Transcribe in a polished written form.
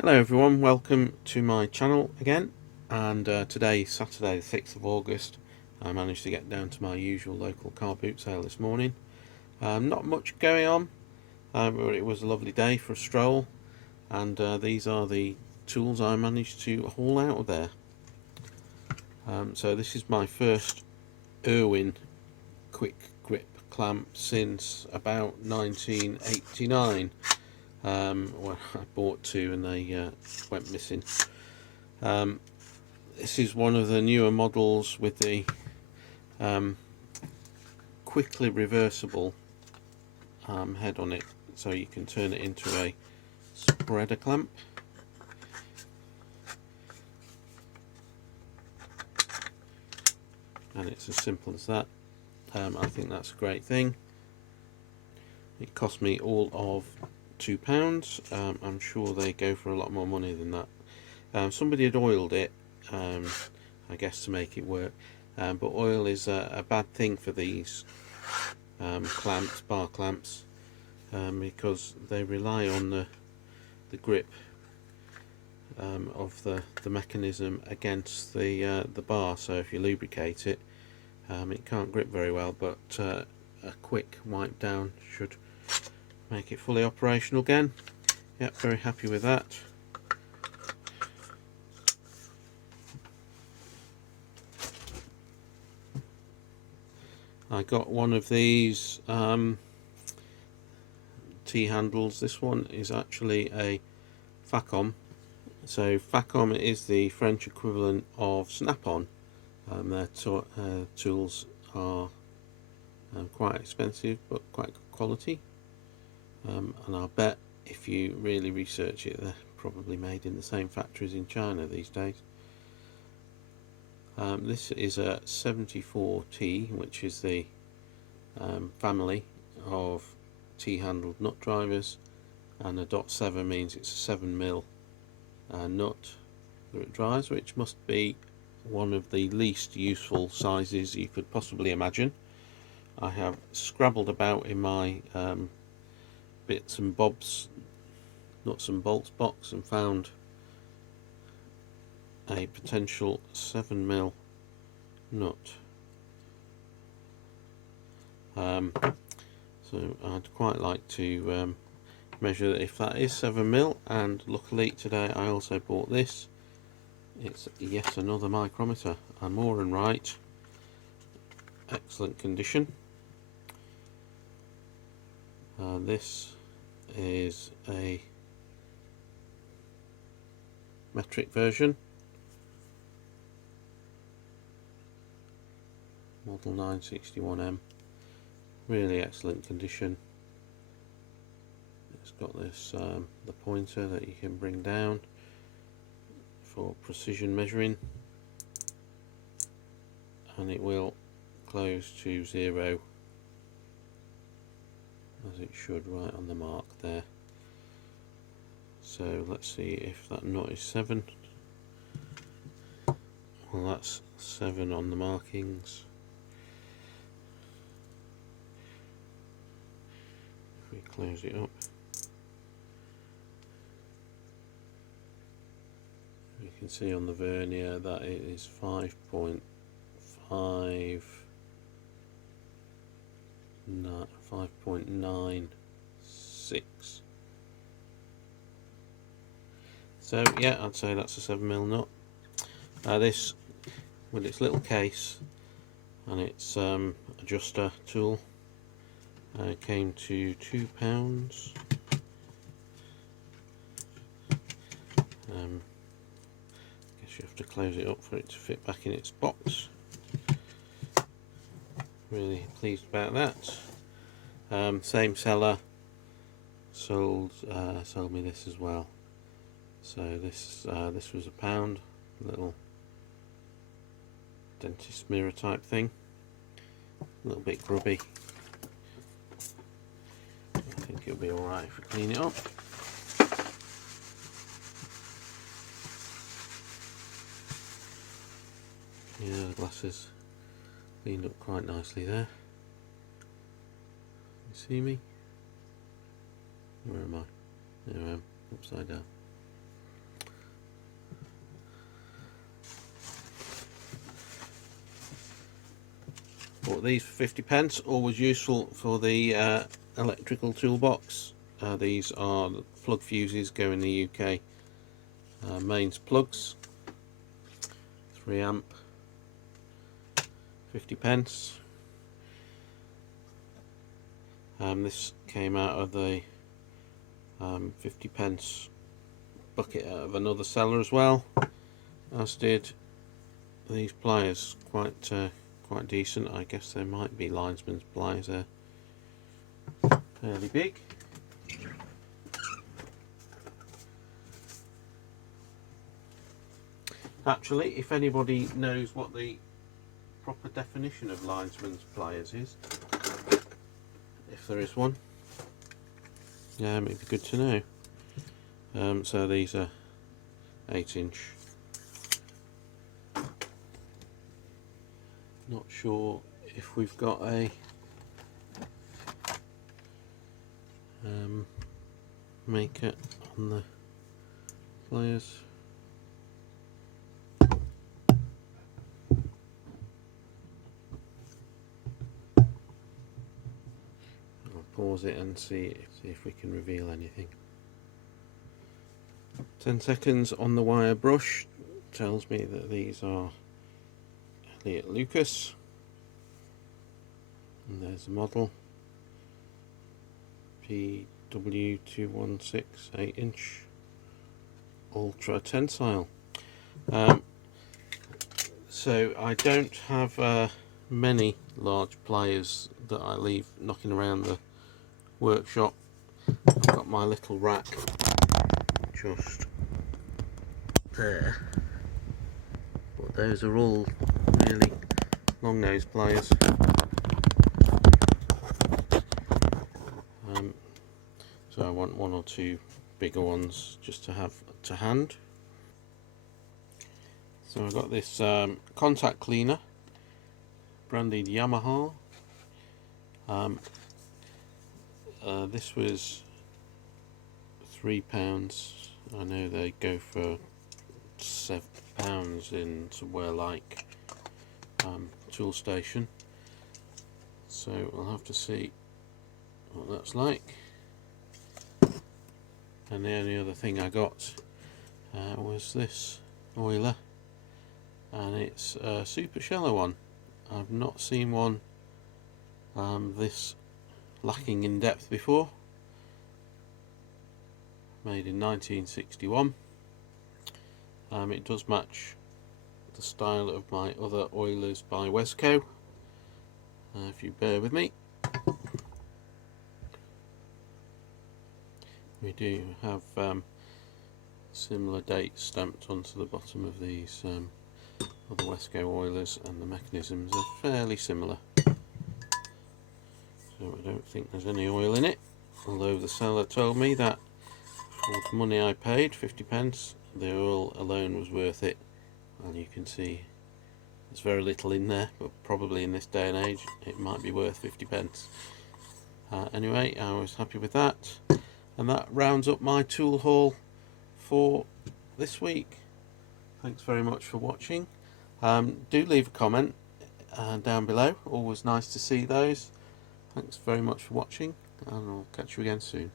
Hello everyone, welcome to my channel again, and today, Saturday the 6th of August, I managed to get down to my usual local car boot sale this morning. Not much going on, but it was a lovely day for a stroll, and these are the tools I managed to haul out of there. So this is my first Irwin quick grip clamp since about 1989. Well, I bought two and they went missing. This is one of the newer models with the quickly reversible head on it, so you can turn it into a spreader clamp. And it's as simple as that. I think that's a great thing. It cost me all of £2. I'm sure they go for a lot more money than that. Somebody had oiled it, I guess, to make it work, but oil is a bad thing for these clamps, bar clamps, because they rely on the grip of the mechanism against the bar. So if you lubricate it, it can't grip very well, but a quick wipe down should make it fully operational again. Yep, very happy with that. I got one of these T handles. This one is actually a Falcon. So Falcon is the French equivalent of Snap-on. Their tools are quite expensive but quite good quality, and I'll bet if you really research it, they're probably made in the same factories in China these days. This is a 74T, which is the family of T-handled nut drivers, and a .7 means it's a 7mm nut that it drives, which must be one of the least useful sizes you could possibly imagine. I have scrabbled about in my bits and bobs, nuts and bolts box, and found a potential 7mm nut. So I'd quite like to measure if that is 7mm, and luckily today I also bought this. It's yet another micrometer, a more and right, excellent condition. This is a metric version, model 961M, really excellent condition. It's got this the pointer that you can bring down for precision measuring, and it will close to 0 as it should, right on the mark there. So let's see if that nut is 7. Well, that's 7 on the markings. If we close it up, you can see on the vernier that it is 5.5, 5.96. So yeah, I'd say that's a 7mm nut. This, with its little case and its adjuster tool, came to £2. Guess you have to close it up for it to fit back in its box. Really pleased about that. Same seller sold me this as well. So this was £1, little dentist mirror type thing, a little bit grubby. I think it'll be alright if we clean it up. Yeah, the glasses cleaned up quite nicely there. You see me? Where am I? There I am, upside down. bought these for 50p, always useful for the electrical toolbox. These are the plug fuses, go in the UK mains plugs. 3 amp, 50p. This came out of the 50p bucket out of another seller as well, as did these pliers. Quite decent. I guess they might be linesman's pliers. They're fairly big. Actually, if anybody knows what the proper definition of linesman's pliers is, if there is one, yeah, it'd be good to know. So these are 8-inch. Not sure if we've got a maker on the pliers. I'll pause it and see if we can reveal anything. 10 seconds on the wire brush tells me that these are Elliott Lucas, and there's the model PW216 8-inch ultra tensile. So I don't have many large pliers that I leave knocking around the workshop. I've got my little rack just there, but those are all really long nose pliers. So I want 1 or 2 bigger ones just to have to hand. So I've got this contact cleaner, branded Yamaha. This was £3. I know they go for £7 in somewhere like Tool Station, so we'll have to see what that's like. And the only other thing I got was this oiler, and it's a super shallow one. I've not seen one this lacking in depth before. Made in 1961. It does match the style of my other oilers by Wesco. If you bear with me, we do have similar dates stamped onto the bottom of these other Wesco oilers, and the mechanisms are fairly similar. So I don't think there's any oil in it, although the seller told me that for the money I paid, 50p, the oil alone was worth it. And you can see there's very little in there, but probably in this day and age it might be worth 50p. Anyway, I was happy with that, and that rounds up my tool haul for this week. Thanks very much for watching. Do leave a comment down below, always nice to see those. Thanks very much for watching, and I'll catch you again soon.